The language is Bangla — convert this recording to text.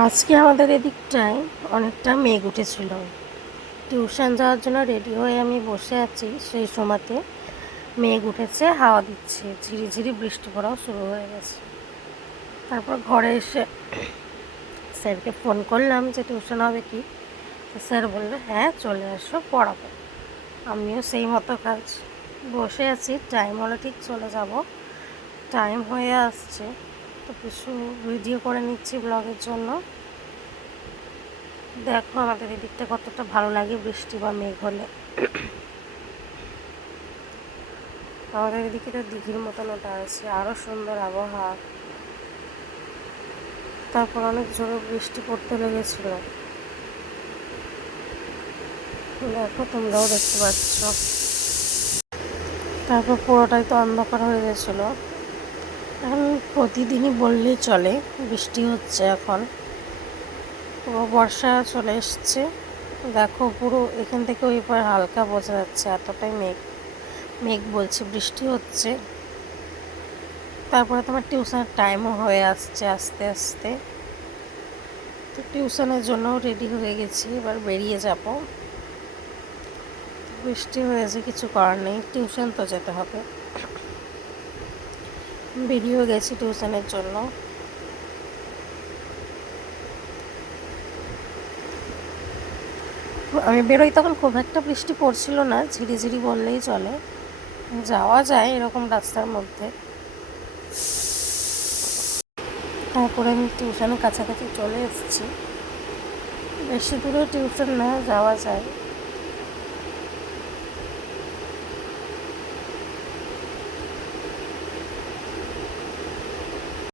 আজকে আমাদের এদিকটায় অনেকটা মেঘ উঠেছিল। টিউশন যাওয়ার জন্য রেডি হয়ে আমি বসে আছি, সেই সময়তে মেঘ উঠেছে, হাওয়া দিচ্ছে, ঝিরিঝিরি বৃষ্টি পড়াও শুরু হয়ে গেছে। তারপর ঘরে এসে স্যারকে ফোন করলাম যে টিউশন হবে কি। তো স্যার বললো হ্যাঁ চলে আসো, পড়াবো। আমিও সেই মতো কাজ বসে আছি, টাইম হলে ঠিক চলে যাব। টাইম হয়ে আসছে, তো কিছু ভিডিও করে নিচ্ছি ব্লগের জন্য। দেখো আমাদের এদিকটা কতটা ভালো লাগে বৃষ্টি বা মেঘ হলে। আমাদের এদিকে তো দিঘির মতন ওটা আছে, আরও সুন্দর আবহাওয়া। তারপর অনেক জোরে বৃষ্টি পড়তে লেগেছিল, দেখো তোমরাও দেখতে পাচ্ছ। তারপর পুরোটাই তো অন্ধকার হয়ে গেছিলো। এখন প্রতিদিনই বললেই চলে বৃষ্টি হচ্ছে, এখন পুরো বর্ষা চলে এসছে। দেখো পুরো এখান থেকে ওই পার হালকা বোঝা যাচ্ছে, এতটাই মেঘ মেঘ বলছে বৃষ্টি হচ্ছে। তারপরে তোমার টিউশনের টাইমও হয়ে আসছে আস্তে আস্তে, তো টিউশনের জন্য রেডি হয়ে গেছি, এবার বেরিয়ে যাব। বৃষ্টি হয়েছে, কিছু করার নেই, টিউশন তো যেতে হবে। বেরিয়েও গেছি টিউশনের জন্য। আমি বেরোই তখন খুব একটা বৃষ্টি পড়ছিল না, ঝিরিঝিরি বললেই চলে, যাওয়া যায় এরকম রাস্তার মধ্যে। তারপরে আমি টিউশনের কাছাকাছি চলে এসেছি, বেশি দূরে টিউশন না, যাওয়া যায়।